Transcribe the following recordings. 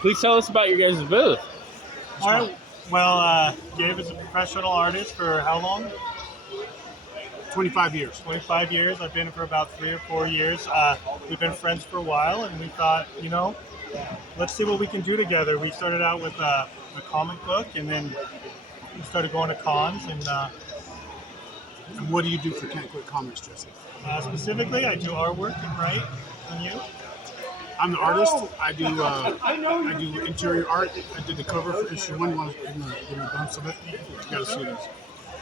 Please tell us about your guys' booth. All right. Well, Gabe is a professional artist for how long? 25 years. 25 years. I've been for about 3 or 4 years. We've been friends for a while, and we thought, let's see what we can do together. We started out with a comic book, and then we started going to cons. And what do you do for Can't Quit Comics, Jesse? Specifically, I do artwork and write. And you? I'm the artist. I do interior art. I did the cover for issue 1. You want to give me a glimpse of it? You got to see this.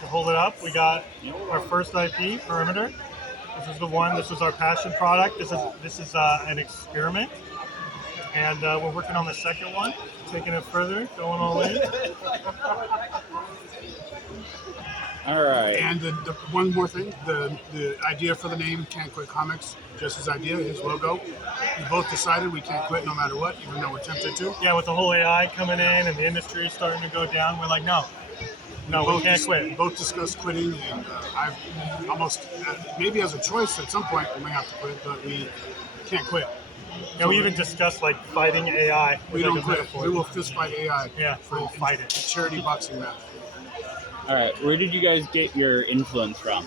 To hold it up, we got our first IP, Perimeter. This is the one. This is our passion product. This is an experiment, and we're working on the second one, taking it further, going all in. All right. And the one more thing, the idea for the name Can't Quit Comics, Jesse's idea, his logo. We both decided we can't quit no matter what, even though we're tempted to. Yeah, with the whole AI coming in and the industry starting to go down, we're like, no, we can't quit. We both discussed quitting, and I've almost, maybe as a choice at some point, we may have to quit, but we can't quit. Yeah, we even discussed like fighting AI. We don't quit. We will fist fight AI. Yeah, we'll fight it. Charity boxing match. All right. Where did you guys get your influence from?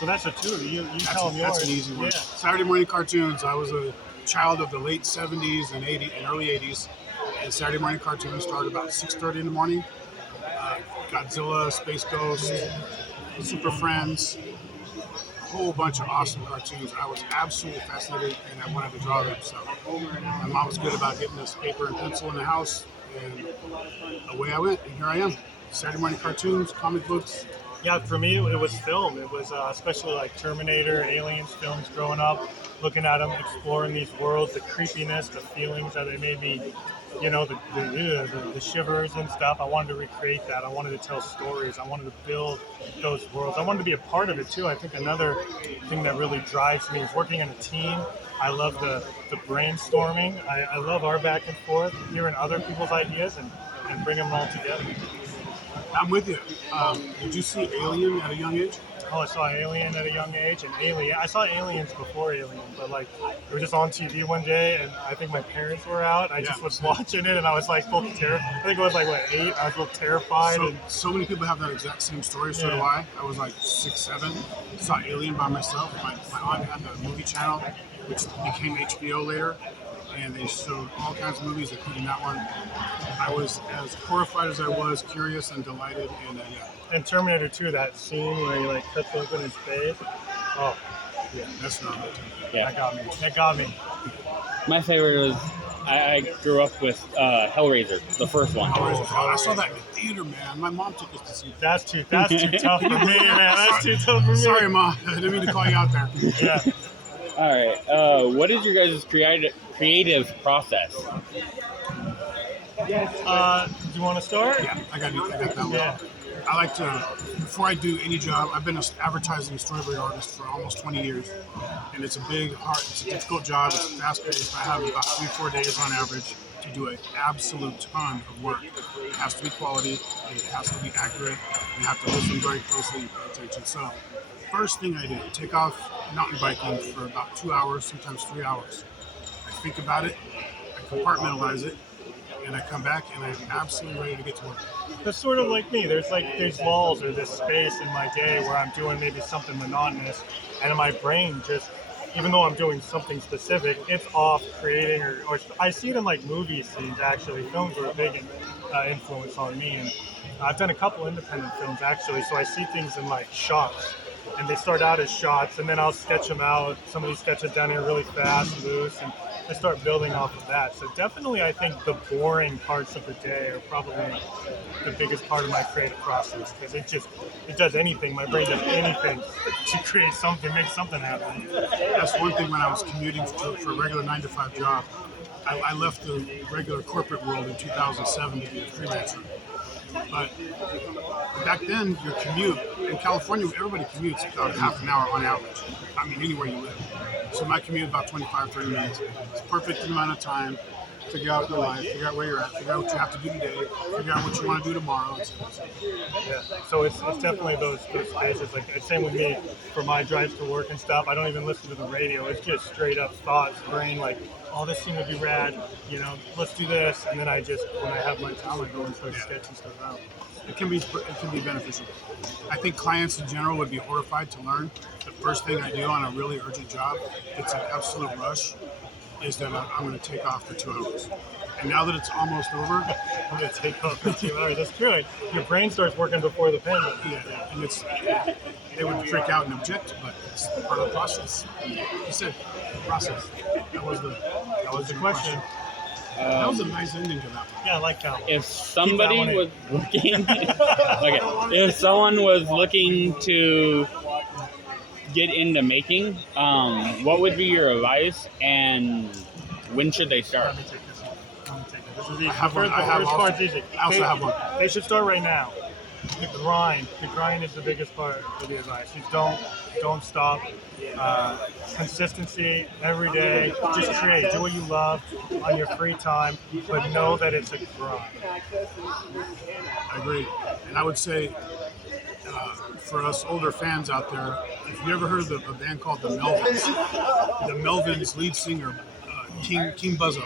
So that's a two. You tell them yours. That's an easy one. Yeah. Saturday morning cartoons. I was a child of the late 70s and early 80s. And Saturday morning cartoons started about 6:30 in the morning. Godzilla, Space Ghost, Super Friends, a whole bunch of awesome cartoons. I was absolutely fascinated, and I wanted to draw them. So my mom was good about getting us paper and pencil in the house, and away I went. And here I am. Saturday morning cartoons, comic books. Yeah, for me, it was film. It was especially like Terminator, Aliens films growing up, looking at them, exploring these worlds, the creepiness, the feelings that they made me, the shivers and stuff. I wanted to recreate that. I wanted to tell stories. I wanted to build those worlds. I wanted to be a part of it too. I think another thing that really drives me is working in a team. I love the brainstorming. I love our back and forth, hearing other people's ideas and bring them all together. I'm with you. Did you see Alien at a young age? Oh, I saw Alien at a young age, and I saw Aliens before Alien, but like it was just on TV one day, and I think my parents were out. I just was watching it, and I was like both terrified. I think it was like 8. I was both terrified. So many people have that exact same story. So do I. I was like 6, 7. Saw Alien by myself. My aunt had the movie channel, which became HBO later, and they showed all kinds of movies, including that one. I was as horrified as I was, curious and delighted, and yeah. And Terminator 2, that scene where he like cuts open his face. Oh, yeah, that's not it. Yeah, that got me. My favorite was I grew up with Hellraiser, the first one. I saw that in the theater, man. My mom took us to see that. That's too tough for me, man. That's too tough for me. Sorry, Mom. I didn't mean to call you out there. Yeah. All right. What is your guys' creative process? Do you want to start? Yeah, I got that one. Yeah. I like to, before I do any job, I've been an advertising storyboard artist for almost 20 years. And it's a it's a difficult job. It's fast-paced. I have about 3-4 days on average to do an absolute ton of work. It has to be quality, it has to be accurate, and you have to listen very closely and pay attention. So, first thing I do, take off mountain biking for about 2 hours, sometimes 3 hours. I think about it, I compartmentalize it, and I come back and I'm absolutely ready to get to work. That's sort of like me. There's walls or this space in my day where I'm doing maybe something monotonous, and in my brain just, even though I'm doing something specific, it's off creating or I see it in like movie scenes actually. Films are a big influence on me, and I've done a couple independent films actually, so I see things in like shots. And they start out as shots, and then I'll sketch them out. Somebody sketches down here really fast, loose, and I start building off of that. So definitely, I think the boring parts of the day are probably the biggest part of my creative process, because it does anything. My brain does anything to create something, make something happen. That's one thing when I was commuting for a regular 9-to-5 job. I left the regular corporate world in 2007 to be a freelancer. But back then, your commute, in California, everybody commutes about half an hour on average. I mean, anywhere you live. So my commute about 25, 30 minutes. It's a perfect amount of time. figure out your life, figure out where you're at, figure out what you have to do today, figure out what you want to do tomorrow. Yeah. So it's definitely those spaces. Like it's same with me for my drives to work and stuff. I don't even listen to the radio. It's just straight up thoughts, brain like, oh, this thing would be rad. You know, let's do this. And then I just when I have my time, I go and start sketching stuff out. It can be beneficial. I think clients in general would be horrified to learn the first thing I do on a really urgent job, it's an absolute rush, is that I'm going to take off for 2 hours. And now that it's almost over, I'm going to take off for 2 hours. That's good. Your brain starts working before the pen. Yeah, and they would freak out and object, but it's part of the process. You said process. That was the question. That was a nice ending to that one. Yeah, I like that. If somebody was looking, if someone was looking to get into making, what would be your advice, and when should they start? Let me take this one. This is easy. I have one. The first part's easy. I also have one. They should start right now. The grind is the biggest part of the advice. You don't stop. Consistency every day. Just create. Do what you love on your free time, but know that it's a grind. I agree. And I would say, for us older fans out there, if you ever heard of a band called the Melvins lead singer, King Buzzo,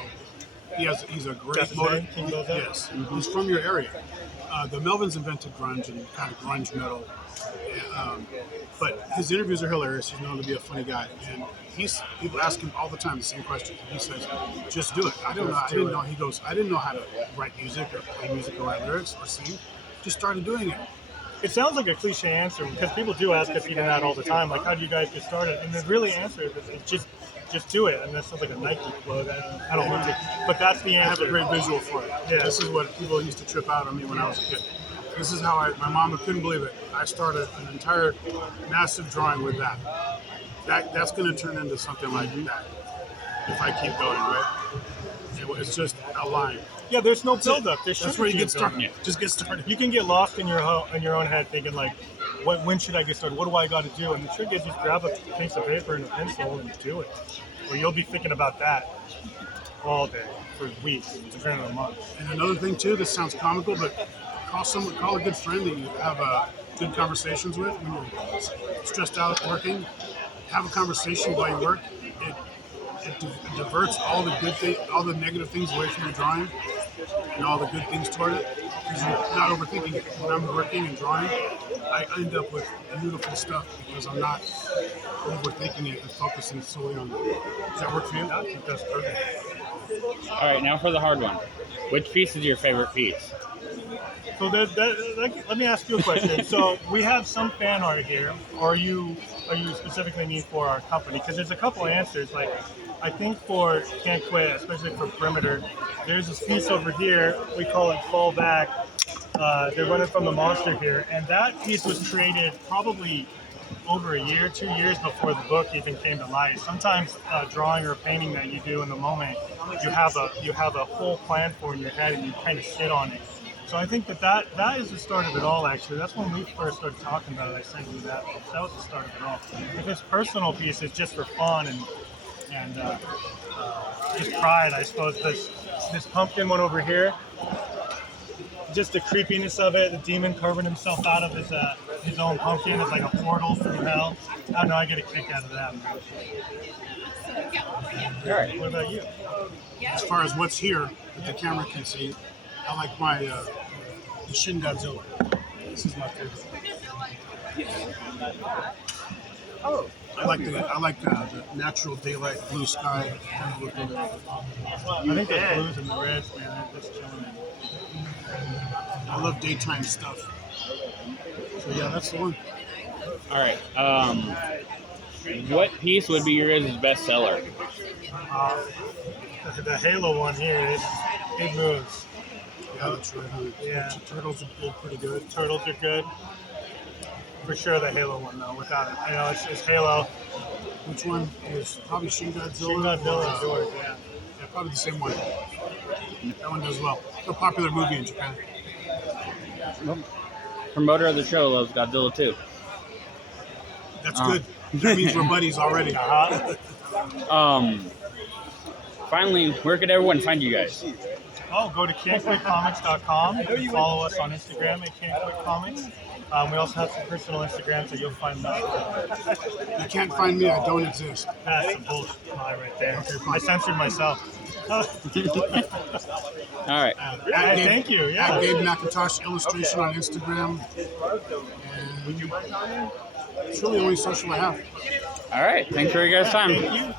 he's a great motor. King Buzzo? Yes, he's from your area. The Melvins invented grunge and kind of grunge metal. But his interviews are hilarious. He's known to be a funny guy. And people ask him all the time the same question. He says, just do it. I didn't know. He goes, I didn't know how to write music or play music or write lyrics or sing. Just started doing it. It sounds like a cliche answer because people do ask us even that all the time. Like, how do you guys get started? And the really answer is just do it. And that sounds like a Nike plug. I don't want to. But that's the answer. I have a great visual for it. Yeah. This is what people used to trip out on me when I was a kid. This is how my mom couldn't believe it. I started an entire massive drawing with that. That's going to turn into something like that if I keep going, right? It's just a line. Yeah, there's no build-up. That's where you get started. Yeah. Just get started. You can get lost in your own head thinking like, when should I get started? What do I got to do? And the trick is just grab a piece of paper and a pencil and do it. Or you'll be thinking about that all day for weeks, depending on the month. And another thing too, this sounds comical, but call a good friend that you have good conversations with when you're stressed out working. Have a conversation while you work. It diverts all the negative things away from your drawing, and all the good things toward it, because you're not overthinking it. When I'm working and drawing, I end up with beautiful stuff because I'm not overthinking it and focusing solely on it. Does that work for you? I think that's perfect. All right, now for the hard one. Which piece is your favorite piece? So let me ask you a question. So we have some fan art here. Are you specifically need for our company? Because there's a couple answers. Like I think for Can't Quit, especially for Perimeter, there's this piece over here. We call it Fall Back. They're running from the monster here, and that piece was created probably over a year, 2 years before the book even came to life. Sometimes drawing or painting that you do in the moment, you have a whole plan for in your head, and you kind of sit on it. So I think that is the start of it all, actually. That's when we first started talking about it. I sent you that. That was the start of it all. But this personal piece is just for fun and just pride, I suppose. This pumpkin one over here, just the creepiness of it, the demon carving himself out of his own pumpkin is like a portal through hell. I don't know, I get a kick out of that. All right. What about you? As far as what's here that the camera can see, I like my the Shin Godzilla. This is my favorite. Oh, I like the natural daylight, blue sky kind of look of it. I think the blues and the reds, man, they're just killing it. I love daytime stuff. So yeah, that's the one. All right. What piece would be your guys' best seller? The Halo one here, it moves. Yeah, that's right. Yeah. Turtles are pretty good. Turtles are good. For sure, the Halo one though. Without it, I know it's Halo. Which one is probably Shin Godzilla? Shin Godzilla is yours, yeah. Yeah, probably the same one. That one does well. It's a popular movie in Japan. Promoter of the show loves Godzilla too. That's good. That means we're buddies already. finally, where could everyone find you guys? Oh, go to cantquitcomics.com. Follow us on Instagram at cantquitcomics. We also have some personal Instagrams that you'll find that. You can't find me. I don't exist. That's some bullshit lie right there. I censored myself. All right. Thank you. Yeah. At Gabe McIntosh Illustration on Instagram. And it's really the only social I have. All right. Thanks for your guys' time. Thank you.